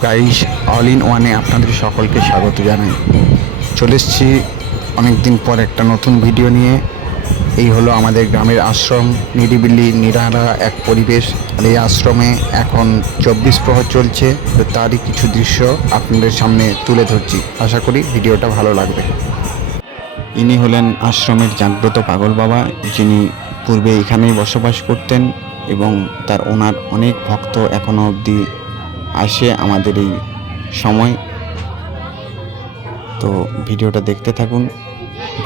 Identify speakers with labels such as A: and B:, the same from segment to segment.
A: Guys all in ওয়ানে আপনাদের সকলকে স্বাগত জানাই। চলে এসেছি অনেকদিন পর একটা নতুন ভিডিও নিয়ে। এই হলো আমাদের গ্রামের আশ্রম, নিরিবিলি, নিরালা এক পরিবেশ। আর এই আশ্রমে এখন চব্বিশ প্রহর চলছে। তো তারই কিছু দৃশ্য আপনাদের সামনে তুলে ধরছি। আশা করি ভিডিওটা ভালো লাগবে। ইনি হলেন আশ্রমের জাগ্রত পাগল বাবা, যিনি পূর্বে এখানেই বসবাস করতেন এবং তার ওনার অনেক ভক্ত এখনও অবধি আসে আমাদের এই সময়। তো ভিডিওটা দেখতে থাকুন,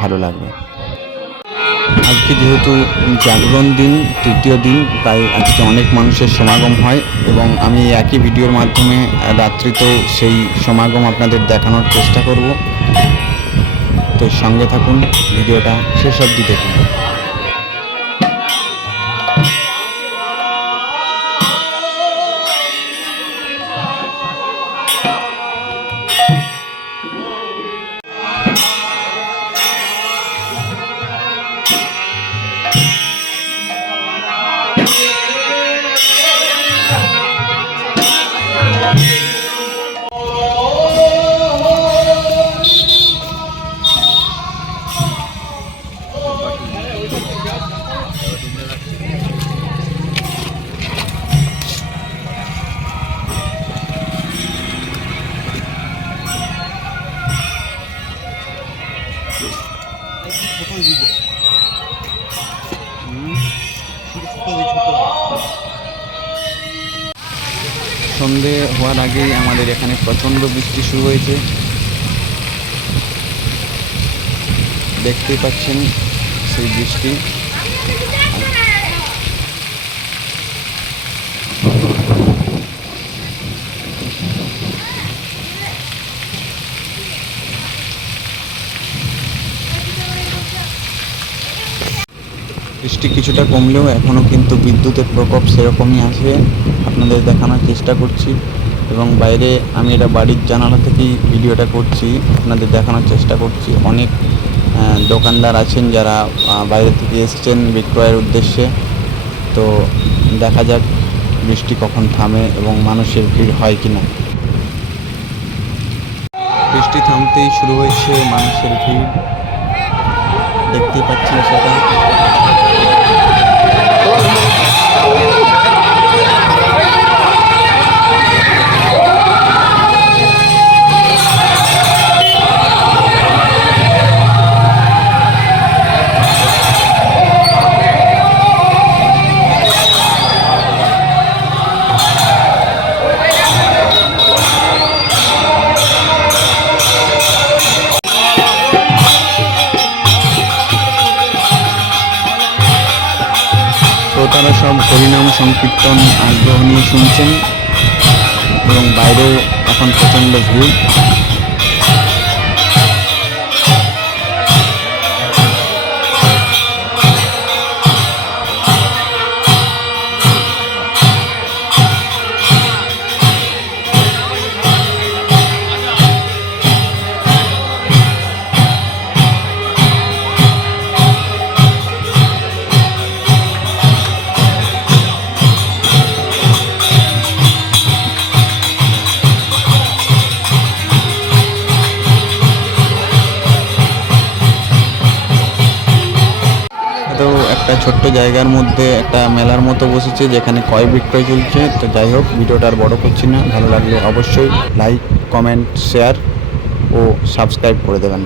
A: ভালো লাগবে। আজকে যেহেতু জাগরণ দিন, তৃতীয় দিন, তাই আজকে অনেক মানুষের সমাগম হয় এবং আমি একই ভিডিওর মাধ্যমে রাত্রিতেও সেই সমাগম আপনাদের দেখানোর চেষ্টা করব। তো সঙ্গে থাকুন, ভিডিওটা শেষ অবধি দেখুন। সন্ধে হওয়ার আগেই আমাদের এখানে প্রচণ্ড বৃষ্টি শুরু হয়েছে। দেখতে পাচ্ছেন সেই বৃষ্টি। বৃষ্টি কিছুটা কমলেও এখনও কিন্তু বিদ্যুতের প্রকোপ সেরকমই আছে। আপনাদের দেখানোর চেষ্টা করছি এবং বাইরে আমি এটা বাড়ির জানালা থেকেই ভিডিওটা করছি, আপনাদের দেখানোর চেষ্টা করছি। অনেক দোকানদার আছেন যারা বাইরে থেকে এসেছেন বিক্রয়ের উদ্দেশ্যে। তো দেখা যাক বৃষ্টি কখন থামে এবং মানুষের ভিড় হয় কি না বৃষ্টি থামতেই শুরু হয়েছে, মানুষের ভিড়। দেখতেই পাচ্ছেন সেটা। শ্রোতারা সব হরিনাম সংকীর্তন আগ্রহ নিয়ে শুনছেন এবং বাইরেও এখন প্রচণ্ড ভিড়। একটা ছোট্ট জায়গার মধ্যে একটা মেলার মতো বসেছে, যেখানে কয় বিক্রয় চলছে। তো যাই হোক, ভিডিওটা আর বড় করছি না। ভালো লাগলে অবশ্যই লাইক কমেন্ট শেয়ার ও সাবস্ক্রাইব করে দেবেন।